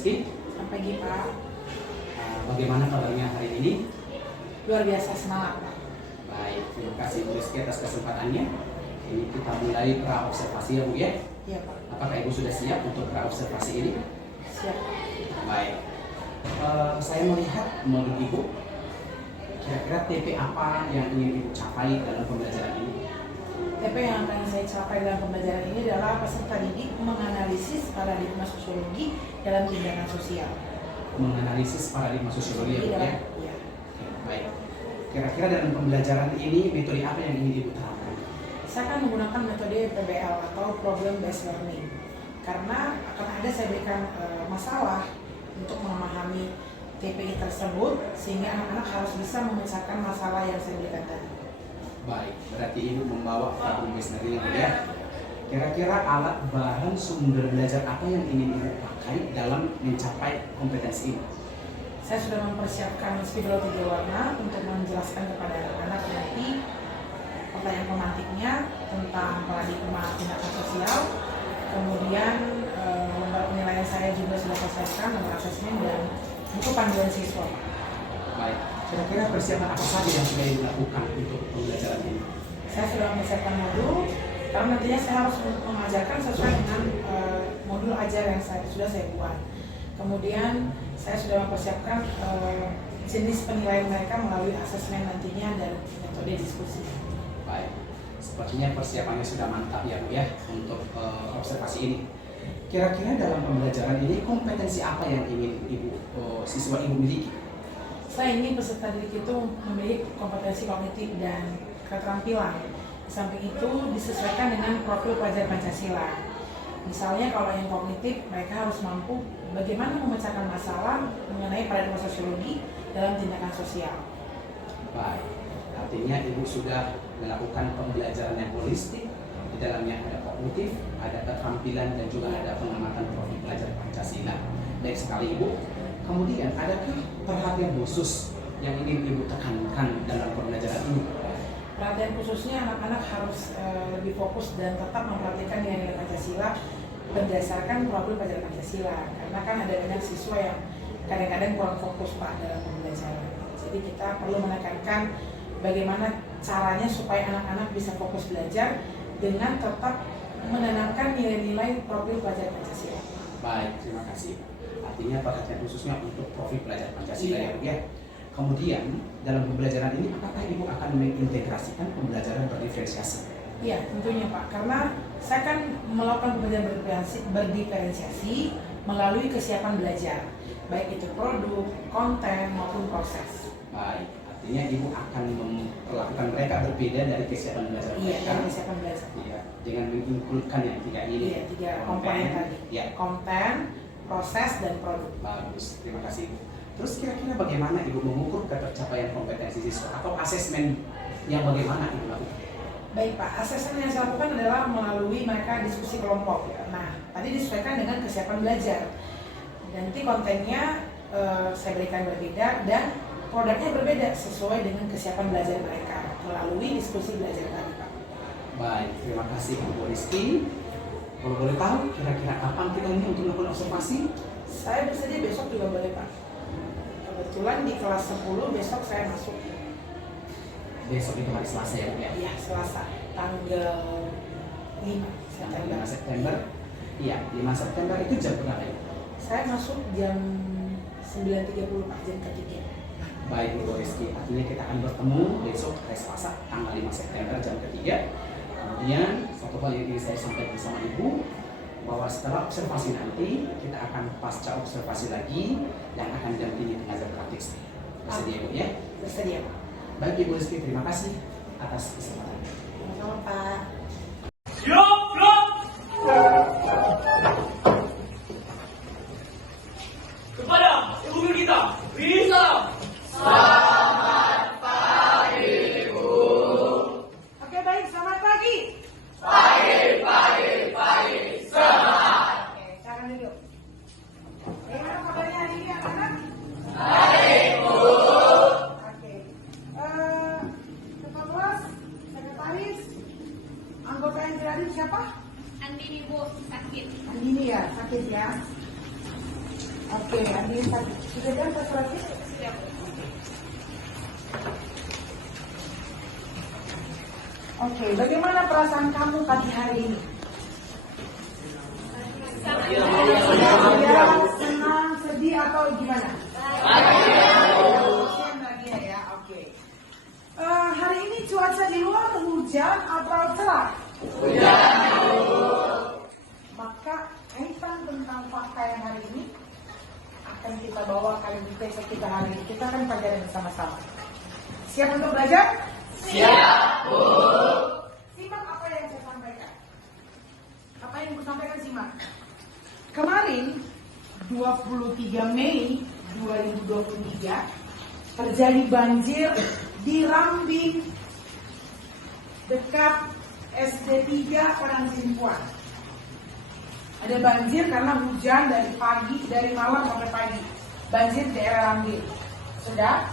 Rizky. Selamat pagi Pak. Bagaimana kabarnya hari ini? Luar biasa semangat Pak. Baik, terima kasih Bu Rizky atas kesempatannya. Ini kita mulai pra-observasi ya Bu ya? Iya Pak. Apakah Ibu sudah siap untuk pra-observasi ini? Siap Pak. Baik. Saya melihat modul Ibu. Kira-kira TP apa yang ingin Ibu capai dalam pembelajaran ini? TP yang akan saya capai dalam pembelajaran ini adalah peserta didik menganalisis paradigma sosiologi dalam tindakan sosial. Menganalisis paradigma sosiologi ya Bu ya? Iya. Baik. Kira-kira dalam pembelajaran ini metode apa yang ingin Ibu terapkan? Saya akan menggunakan metode PBL atau Problem Based Learning karena akan ada saya berikan masalah untuk memahami TPI tersebut sehingga anak-anak harus bisa memecahkan masalah yang saya berikan tadi. Baik, berarti Ibu membawa problem based learning ya. Kira-kira alat bahan sumber belajar apa yang ingin Ibu pakai dalam mencapai kompetensi ini? Saya sudah mempersiapkan spidol 3 warna untuk menjelaskan kepada anak-anak nanti pertanyaan pemantiknya tentang paradigma tindakan sosial. Kemudian lembar penilaian saya juga sudah selesaikan, lembar asesmen dan buku panduan siswa. Baik, kira-kira persiapan apa saja yang sudah Ibu lakukan untuk pembelajaran ini? Saya sudah mempersiapkan modul karena nantinya saya harus mengajarkan sesuai dengan modul ajar yang sudah saya buat. Kemudian saya sudah mempersiapkan jenis penilaian mereka melalui asesmen nantinya dan metode diskusi. Baik, sepertinya persiapannya sudah mantap ya Bu ya untuk observasi ini. Kira-kira dalam pembelajaran ini kompetensi apa yang ingin siswa Ibu miliki? Saya ingin peserta didik itu memiliki kompetensi kognitif dan keterampilan. Di samping itu disesuaikan dengan profil pelajar Pancasila. Misalnya kalau yang kognitif, mereka harus mampu bagaimana memecahkan masalah mengenai paradigma sosiologi dalam tindakan sosial. Baik, artinya Ibu sudah melakukan pembelajaran yang holistik. Di dalamnya ada kognitif, ada keterampilan dan juga ada pengamatan profil pelajar Pancasila. Baik sekali Ibu. Kemudian adakah perhatian khusus yang ingin Ibu tekankan dalam pembelajaran ini? Perhatian khususnya anak-anak harus lebih fokus dan tetap memperhatikan nilai-nilai Pancasila berdasarkan profil pelajar Pancasila. Karena kan ada banyak siswa yang kadang-kadang kurang fokus Pak dalam pembelajaran. Jadi kita perlu menekankan bagaimana caranya supaya anak-anak bisa fokus belajar dengan tetap menanamkan nilai-nilai profil pelajar Pancasila. Baik, terima kasih. Artinya perhatian khususnya untuk profil pelajar Pancasila Iya. ya. Kemudian dalam pembelajaran ini apakah Ibu akan mengintegrasikan pembelajaran berdiferensiasi? Iya, tentunya Pak. Karena saya kan melakukan pembelajaran berdiferensiasi melalui kesiapan belajar, baik itu produk, konten maupun proses. Baik, artinya Ibu akan memperlakukan mereka berbeda dari kesiapan belajar Iya, mereka. dari kesiapan belajar. Iya, dengan menginkludkan yang tiga ini. Iya, 3 komponen tadi. Ya, Konten, proses, dan produk. bagus. Terima kasih. Terus kira-kira bagaimana Ibu mengukur ketercapaian kompetensi siswa atau asesmen yang bagaimana Ibu lakukan? Baik Pak, asesmen yang saya lakukan adalah melalui mereka diskusi kelompok. Nah, tadi disesuaikan dengan kesiapan belajar. Dan nanti kontennya saya berikan berbeda dan produknya berbeda sesuai dengan kesiapan belajar mereka melalui diskusi belajar tadi Pak. Baik, terima kasih Bu Rizky. Kalau boleh tahu, kira-kira kapan kita ini untuk melakukan observasi? Saya bersedia besok juga boleh Pak. Kebetulan di kelas 10 besok saya masuk. Besok itu hari Selasa ya Bu ya? Iya, Selasa, tanggal 5 Tanggal September. 5 September. Iya, 5 September itu jam berapa ya? Saya masuk jam 9.30 Pak, jam ketiga. Baik Bu Rizky, artinya kita akan bertemu besok hari Selasa tanggal 5 September jam ketiga. Kemudian satu hal yang ingin saya sampaikan bersama Ibu, bahwa setelah observasi nanti kita akan pasca observasi lagi yang akan didampingi pengajar praktik. Bersedia Bu ya? Bersedia Pak. Baik Ibu Rizky, terima kasih atas kesempatan. Sama-sama Pak. Kepada ibu guru kita, beri salam. Oke baik, selamat pagi. Oke, silakan duduk. Bagaimana kabarnya hari ini anak-anak? Oke. Ketua kelas, sekretaris, anggota yang berada siapa? Andini Bu, sakit. Andini ya, sakit ya. Oke, ambil satu. Sudah kan suratnya? Siap. Oke, bagaimana perasaan kamu pagi hari ini? Senang, sedih atau gimana? Bahagia ya, oke. Hari ini cuaca di luar hujan atau cerah? Hujan. Maka kaitan tentang fakta yang hari ini akan kita bawakan di besok kita hari ini. Kita akan pelajari bersama-sama. Siap untuk belajar? Siap, Bu. Simak apa yang saya sampaikan. Apa yang saya sampaikan, simak. Kemarin 23 Mei 2023 terjadi banjir di Rambing dekat SD 3 Parangsimpuan. Ada banjir karena hujan dari malam sampai pagi. Banjir di daerah Rambing. Sudah?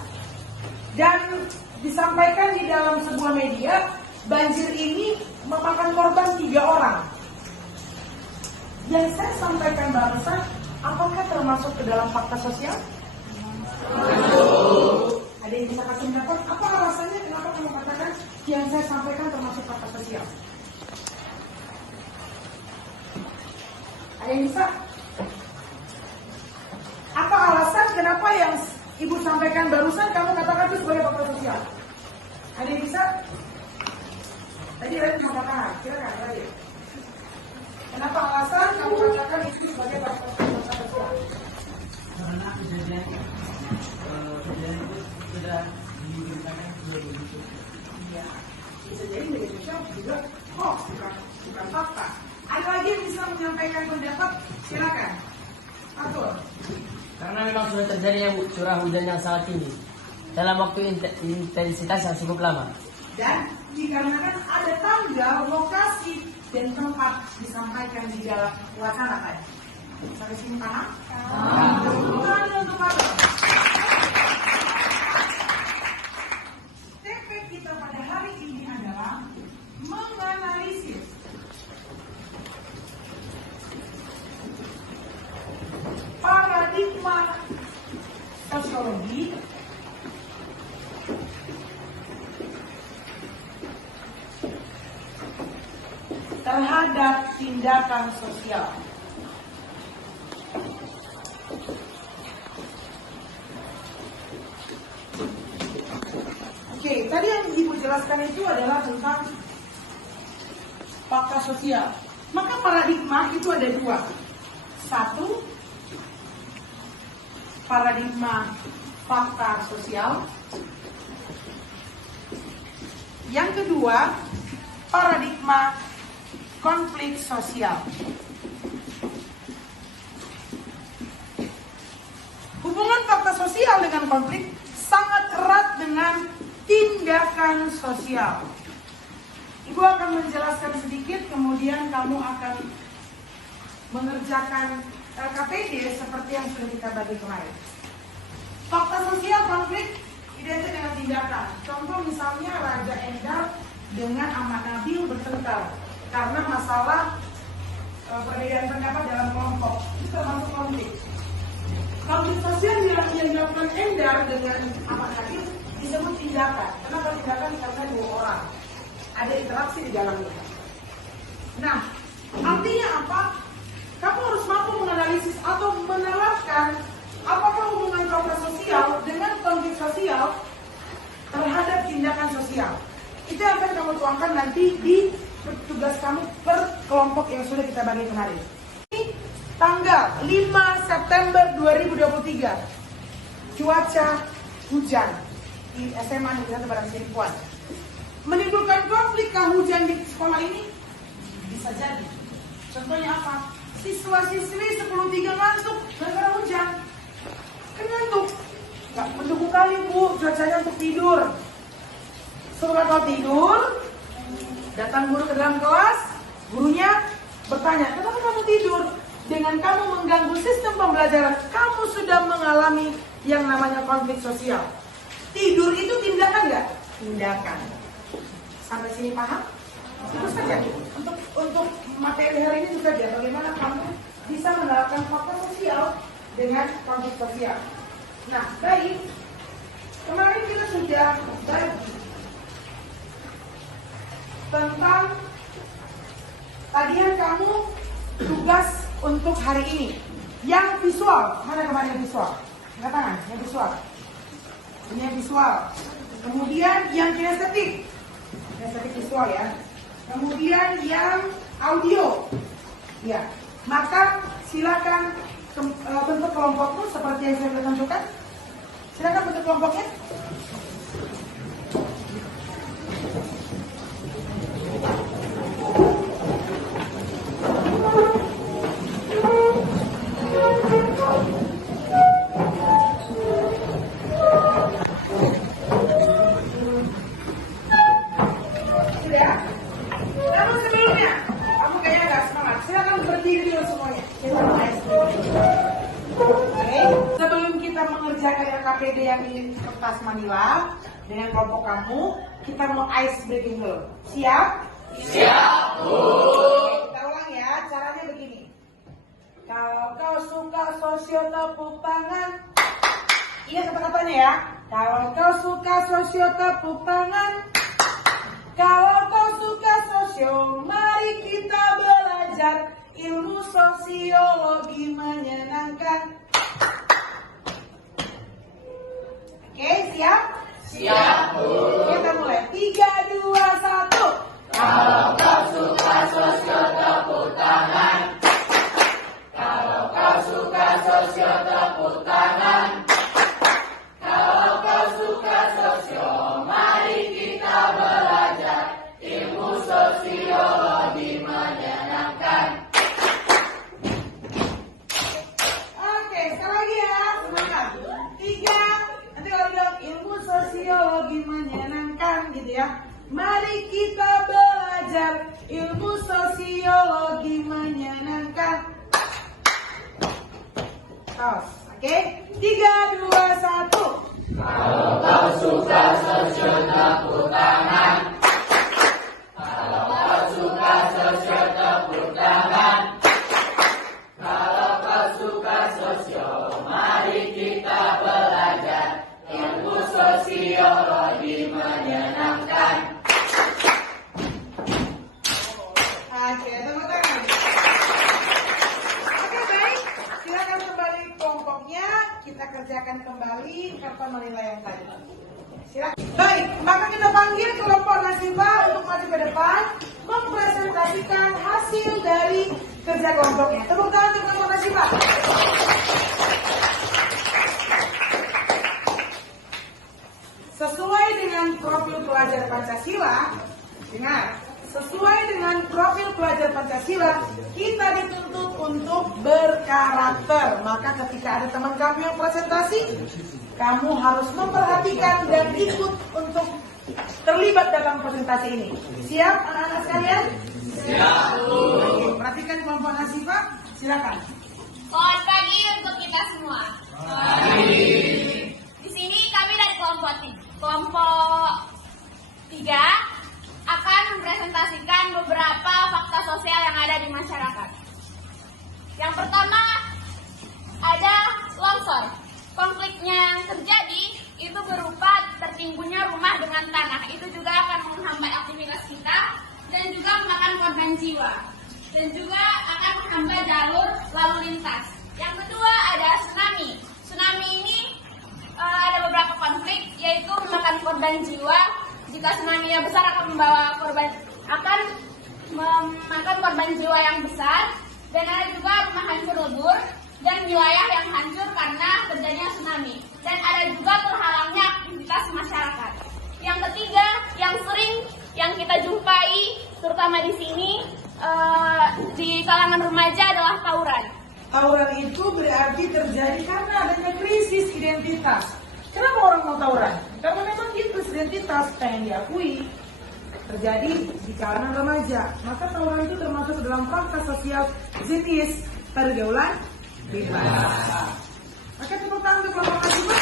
Dan disampaikan di dalam sebuah media, banjir ini memakan korban 3 orang. Yang saya sampaikan barusan, apakah termasuk ke dalam fakta sosial? Ada yang bisa kasih pendapat? Apa alasannya kenapa kamu katakan yang saya sampaikan termasuk fakta sosial? Ada yang bisa? Apa alasan kenapa yang Ibu sampaikan barusan kamu katakan itu sebagai fakta sosial? Ada yang bisa? Tadi Radit mengatakan, silakan Radit. Kenapa alasan kamu katakan itu sebagai fakta sosial? Karena kejadian itu sudah diberitakan sudah begitu. Iya. Bisa jadi media sosial juga hoax, bukan fakta. Ada lagi yang bisa menyampaikan pendapat? Silakan. Atur. Karena memang sudah terjadi curah hujan yang sangat tinggi dalam waktu intensitas yang cukup lama. Dan dikarenakan ada tanggal, lokasi, dan tempat disampaikan di dalam wacana tadi. Sampai sini paham? Paham. Untuk apa? Topik kita pada hari ini adalah menganalisis paradigma sosiologi terhadap tindakan sosial. Oke, tadi yang Ibu jelaskan itu adalah tentang fakta sosial. Maka paradigma itu ada 2. 1, paradigma fakta sosial. Yang kedua, paradigma konflik sosial. Hubungan fakta sosial dengan konflik sangat erat dengan tindakan sosial. Ibu akan menjelaskan sedikit, kemudian kamu akan mengerjakan KPD seperti yang sudah kita bagi kemarin. Fakta sosial konflik identik dengan tindakan. Contoh misalnya Raja Endar dengan Ahmad Nabil bertengkar karena masalah perbedaan pendapat dalam kelompok. Itu termasuk konflik. Konflik sosial yang dilakukan Endar dengan Ahmad Nabil disebut tindakan. Kenapa tindakan? Karena 2 orang. Ada interaksi di dalamnya. Nah, artinya apa? Kamu harus mampu menganalisis atau menerapkan apakah hubungan fakta sosial dengan konflik sosial terhadap tindakan sosial. Itu yang akan kamu tuangkan nanti di tugas kamu per kelompok yang sudah kita bagi kemarin. Ini tanggal 5 September 2023. Cuaca hujan di SMA Negeri 1 Parangsimpuan. Menimbulkan konflik kah hujan di sekolah ini? Bisa jadi. Contohnya apa? Siswa-siswi 10-3 ngantuk gara-gara hujan. Kan ngantuk. Gak mendukung kali Bu, cuacanya untuk tidur. Setelah kau tidur, datang guru ke dalam kelas, gurunya bertanya, kenapa kamu tidur? Dengan kamu mengganggu sistem pembelajaran, kamu sudah mengalami yang namanya konflik sosial. Tidur itu tindakan nggak? Tindakan. Sampai sini paham? Itu saja. Untuk materi hari ini juga dia bagaimana kamu bisa menerapkan fakta sosial dengan konflik sosial. Nah, baik. Kemarin kita sudah bagi tentang tagihan kamu tugas untuk hari ini. Yang visual, mana kemarin yang visual? Angkat tangan, yang visual. Ini yang visual. Kemudian yang kinestetik visual ya. Kemudian yang audio. Ya, maka silakan bentuk kelompokmu seperti yang saya tunjukkan. Silakan bentuk kelompoknya. Sudah. Namun sebelumnya, kamu kayaknya agak semangat. Silakan berdiri dulu semuanya. Kita mulai. Oke. Sebelum kita mengerjakan LKPD yang di kertas Manila dengan kelompok kamu, kita mau ice breaking dulu. Siap? Siap, Bu. Oke, kita ulang ya. Caranya begini. Kalau kau suka sosio tepuk tangan. Iya kata-katanya ya. Kalau kau suka sosio tepuk tangan. Kalau kau suka sosio, mari kita belajar ilmu sosiologi menyenangkan. Oke, siap? Siap, Bu. Kita mulai. 3, 2, 1. Kalau kau suka sosio tepuk tangan. Kalau kau suka sosio tepuk tangan. Kalau kau suka sosio, mari kita belajar ilmu sosiologi menyenangkan. Oke, sekali lagi ya. Semangat. 3. Nanti kalau bilang ilmu sosiologi menyenangkan gitu ya. Mari kita belajar ilmu sosiologi menyenangkan. Tos, oke? 3, 2, 1. Kalau kau suka sosio tepuk tangan. Kalau kau suka sosio tepuk tangan. Kalau kau suka sosio, mari kita belajar ilmu sosiologi menyenangkan. Oke, tepuk tangan. Oke, baik. Silakan kembali kelompoknya. Kita kerjakan kembali karton Manila yang tadi. Silakan. Baik, maka kita panggil kelompok Nasiba untuk maju ke depan mempresentasikan hasil dari kerja kelompoknya. Tepuk tangan untuk kelompok Nasiba. Sesuai dengan profil pelajar Pancasila, dengar, sesuai dengan profil pelajar Pancasila, kita dituntut untuk berkarakter. Maka ketika ada teman kamu yang presentasi, kamu harus memperhatikan dan ikut untuk terlibat dalam presentasi ini. Siap anak-anak sekalian? Siap, Bu. Oke, perhatikan kelompok Nasiba, silakan. Selamat pagi untuk kita semua. Di sini kami dari kelompok 3 akan mempresentasikan beberapa fakta sosial yang ada di masyarakat. Yang pertama ada longsor. Konfliknya yang terjadi itu berupa tertimbunnya rumah dengan tanah. Itu juga akan menghambat aktivitas kita dan juga memakan korban jiwa. Dan juga akan menghambat jalur lalu lintas. Yang kedua ada tsunami. Tsunami ini ada beberapa konflik, yaitu memakan korban jiwa. Jika tsunami-nya besar akan memakan korban jiwa yang besar, dan ada juga rumah hancur lebur dan wilayah yang hancur karena terjadinya tsunami. Dan ada juga terhalangnya aktivitas masyarakat. Yang ketiga, yang sering yang kita jumpai, terutama di sini di kalangan remaja adalah tawuran. Tawuran itu berarti terjadi karena adanya krisis identitas. Kenapa orang mau tawuran? Karena memang dia krisis identitas pengen diakui terjadi di kalangan remaja. Maka tawuran itu termasuk dalam fakta sosial jenis pergaulan bebas. Maka tepuk tangan untuk kelompok Nasiba.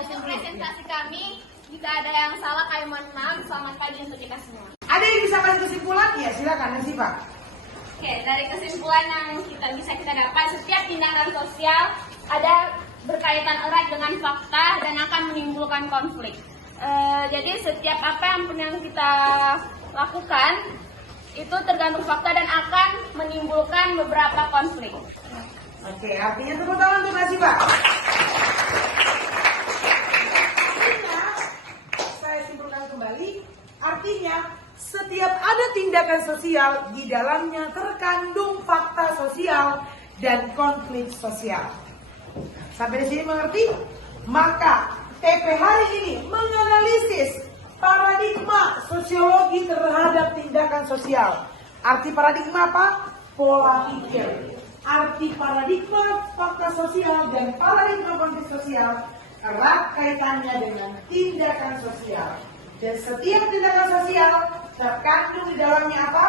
Untuk presentasi kami, jika ada yang salah kami mohon maaf. Selamat pagi untuk kita semua. Ada yang bisa kasih kesimpulan? Ya silakan Nasiba. Oke, dari kesimpulan yang kita dapat, setiap tindakan sosial ada berkaitan erat dengan fakta dan akan menimbulkan konflik. Jadi setiap apa yang kita lakukan itu tergantung fakta dan akan menimbulkan beberapa konflik. Oke, artinya tepuk tangan untuk Nasiba. Artinya, saya simpulkan kembali, artinya setiap ada tindakan sosial di dalamnya terkandung fakta sosial dan konflik sosial. Sampai di sini mengerti? Maka TP hari ini menganalisis paradigma sosiologi terhadap tindakan sosial. Arti paradigma apa? Pola pikir. Arti paradigma fakta sosial dan paradigma konflik sosial erat kaitannya dengan tindakan sosial. Dan setiap tindakan sosial terkandung di dalamnya apa?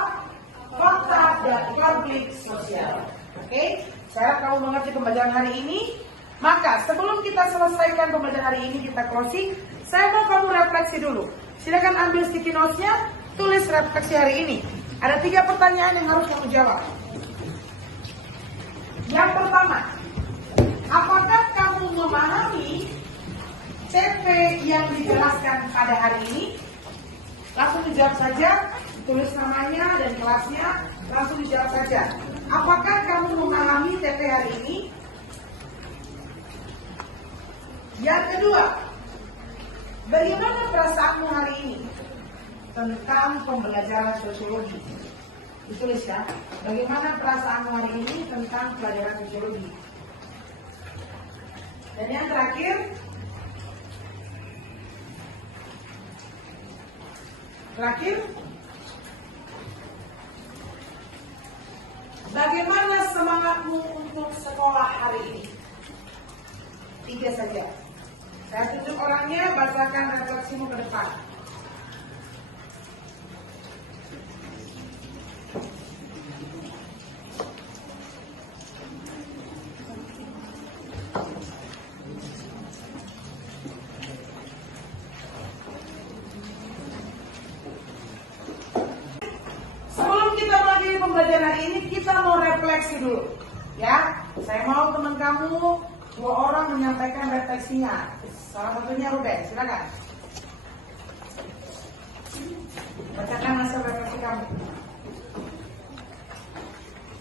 Fakta dan konflik sosial. Oke? Saya harap kamu mengerti pembelajaran hari ini. Maka sebelum kita selesaikan pembelajaran hari ini, kita closing, saya mau kamu refleksi dulu. Silakan ambil sticky notes-nya, tulis refleksi hari ini. Ada 3 pertanyaan yang harus kamu jawab. Yang pertama, apakah kamu memahami TP yang dijelaskan pada hari ini? Langsung dijawab saja, tulis namanya dan kelasnya, langsung dijawab saja. Apakah kamu memahami TP hari ini? Yang kedua, bagaimana perasaanmu hari ini tentang pembelajaran sosiologi? Ditulis ya, bagaimana perasaanmu hari ini tentang pelajaran sosiologi? Dan yang terakhir, bagaimana semangatmu untuk sekolah hari ini? 3 saja. Saya tunjuk orangnya, bacakan refleksimu ke depan. Sebelum kita mengakhiri pembelajaran hari ini, kita mau refleksi dulu. Ya, saya mau teman kamu 2 orang menyampaikan refleksinya. Salah satunya Ruben, silakan. Bacakan hasil refleksi kamu.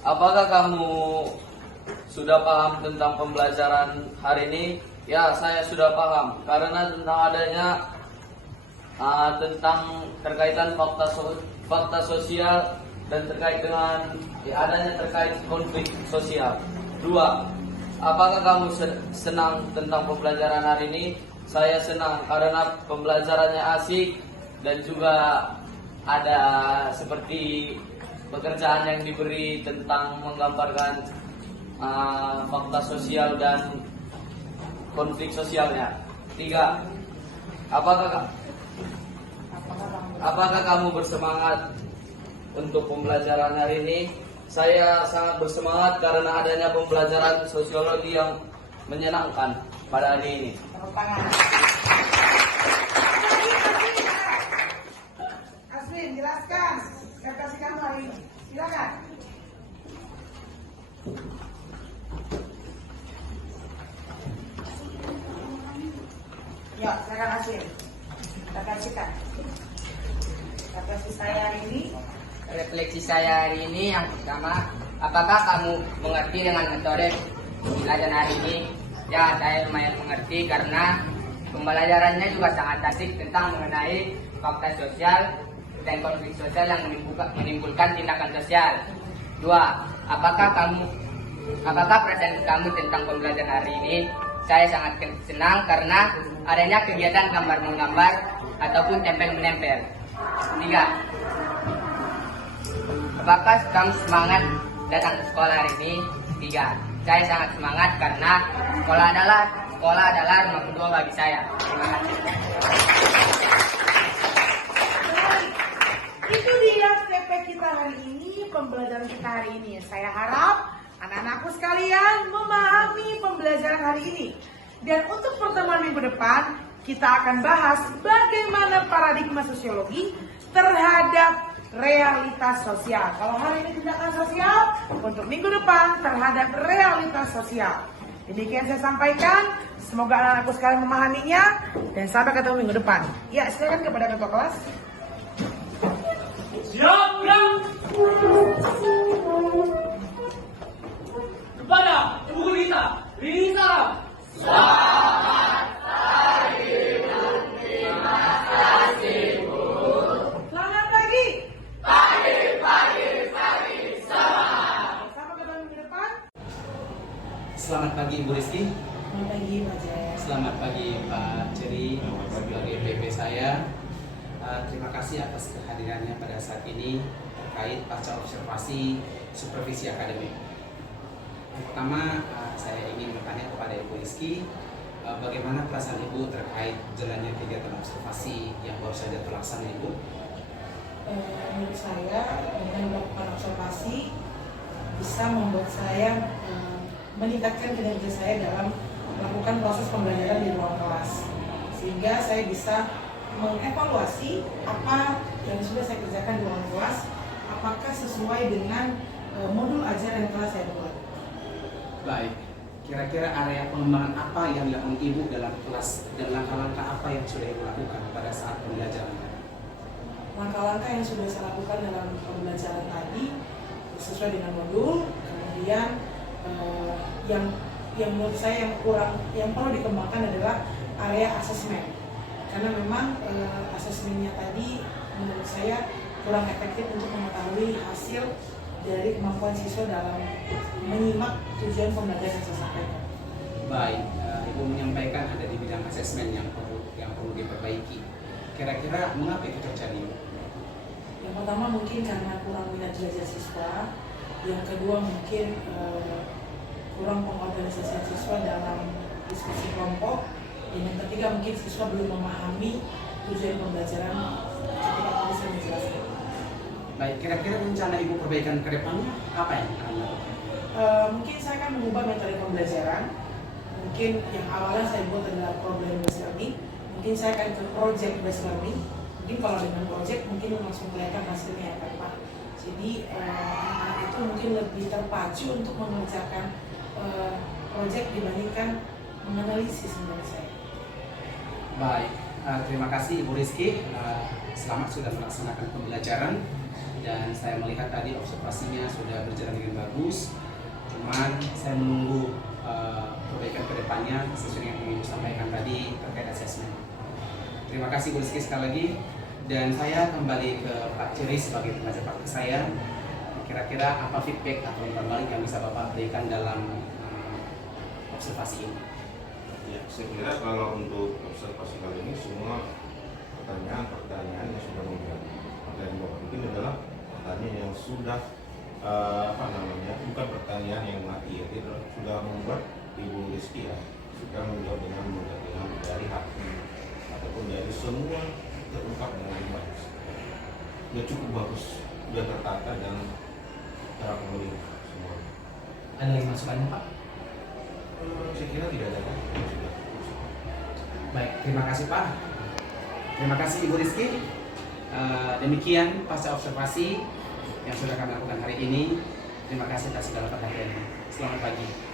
Apakah kamu sudah paham tentang pembelajaran hari ini? Ya, saya sudah paham. Karena tentang adanya tentang terkaitan fakta sosial dan terkait dengan adanya terkait konflik sosial. 2. Apakah kamu senang tentang pembelajaran hari ini? Saya senang karena pembelajarannya asik dan juga ada seperti pekerjaan yang diberi tentang menggambarkan fakta sosial dan konflik sosialnya. 3. Apakah kamu bersemangat untuk pembelajaran hari ini? Saya sangat bersemangat karena adanya pembelajaran sosiologi yang menyenangkan pada hari ini. Tepuk tangan. Asmin, jelaskan refleksi kamu hari ini. Silakan. Ya, silakan Asmin. Refleksikan. Refleksi saya hari ini. Refleksi saya hari ini yang pertama, apakah kamu mengerti dengan metode pembelajaran hari ini? Ya, saya lumayan mengerti karena pembelajarannya juga sangat asik tentang mengenai fakta sosial dan konflik sosial yang menimbulkan tindakan sosial. 2. Apakah perasaan kamu tentang pembelajaran hari ini? Saya sangat senang karena adanya kegiatan gambar-menggambar ataupun tempel-menempel. 3. Apakah kamu semangat datang ke sekolah hari ini? 3. Saya sangat semangat karena sekolah adalah rumah kedua bagi saya. Terima kasih. Itu dia TP kita hari ini, pembelajaran kita hari ini. Saya harap anak-anakku sekalian memahami pembelajaran hari ini. Dan untuk pertemuan minggu depan, kita akan bahas bagaimana paradigma sosiologi terhadap realitas sosial. Kalau hari ini tindakan sosial, untuk minggu depan terhadap realitas sosial. Demikian saya sampaikan. Semoga anak-anakku sekalian memahaminya dan sampai ketemu minggu depan. Ya, silakan kepada ketua kelas. Siap, gerak. Kepada ibu guru kita, beri salam. Selamat pagi. Sampai ketemu minggu depan. Selamat pagi Ibu Rizky. Selamat pagi Pak Jaya. Selamat pagi Pak Ceri sebagai PP saya. Terima kasih atas kehadirannya pada saat ini terkait pasca observasi supervisi akademik. Yang pertama, saya ingin bertanya kepada Ibu Rizky, bagaimana perasaan Ibu terkait jalannya kegiatan observasi yang baru saja terlaksana Ibu? Menurut saya dengan melakukan observasi bisa membuat saya meningkatkan kinerja saya dalam melakukan proses pembelajaran di ruang kelas, sehingga saya bisa mengevaluasi apa yang sudah saya kerjakan di ruang kelas, apakah sesuai dengan modul ajar yang telah saya buat. Baik, kira-kira area pengembangan apa yang dilakukan Ibu dalam kelas dan langkah-langkah apa yang sudah Ibu lakukan pada saat pembelajaran? Langkah-langkah yang sudah saya lakukan dalam pembelajaran tadi sesuai dengan modul, kemudian yang menurut saya yang perlu dikembangkan adalah area asesmen, karena memang asesmennya tadi menurut saya kurang efektif untuk mengetahui hasil dari kemampuan siswa dalam menyimak tujuan pembelajaran yang saya sampaikan. Baik, Ibu menyampaikan ada di bidang asesmen yang perlu diperbaiki. Kira-kira mengapa itu terjadi? Yang pertama mungkin karena kurang minat belajar siswa, yang kedua mungkin kurang pengorganisasian siswa dalam diskusi kelompok, dan yang ketiga mungkin siswa belum memahami tujuan pembelajaran ketika tadi saya menjelaskan. Baik, kira-kira rencana Ibu perbaikan ke depannya apa yang akan dilakukan? Mungkin saya akan mengubah metode pembelajaran. Mungkin yang awalnya saya buat adalah problem based learning, mungkin saya akan ke project based learning. Mungkin kalau dengan project mungkin langsung kelihatan hasilnya ya kan Pak. Jadi anak itu mungkin lebih terpacu untuk mengerjakan project dibandingkan menganalisis menurut saya. Baik, terima kasih Ibu Rizky. Selamat sudah melaksanakan pembelajaran dan saya melihat tadi observasinya sudah berjalan dengan bagus. Cuman saya menunggu perbaikan ke depannya sesuai yang ingin Ibu sampaikan tadi terkait asesmen. Terima kasih Bu Rizky sekali lagi. Dan saya kembali ke Pak Ciri sebagai pengajar praktik saya. Kira-kira apa feedback atau umpan balik yang bisa Bapak berikan dalam observasi ini? Ya, saya kira kalau untuk observasi kali ini semua pertanyaan-pertanyaan yang sudah membuat dan mungkin adalah pertanyaan yang sudah bukan pertanyaan yang mati ya, itu sudah membuat Ibu Rizky ya sudah menjawab dengan dari hati ataupun dari semua terungkap dengan baik. Sudah cukup bagus, sudah tertata dan terkomodir semua. Ada lagi masukannya Pak? Saya kira tidak ada lagi. Baik, terima kasih Pak. Terima kasih Ibu Rizky. Demikian pasca observasi yang sudah kami lakukan hari ini. Terima kasih atas segala perhatiannya. Selamat pagi.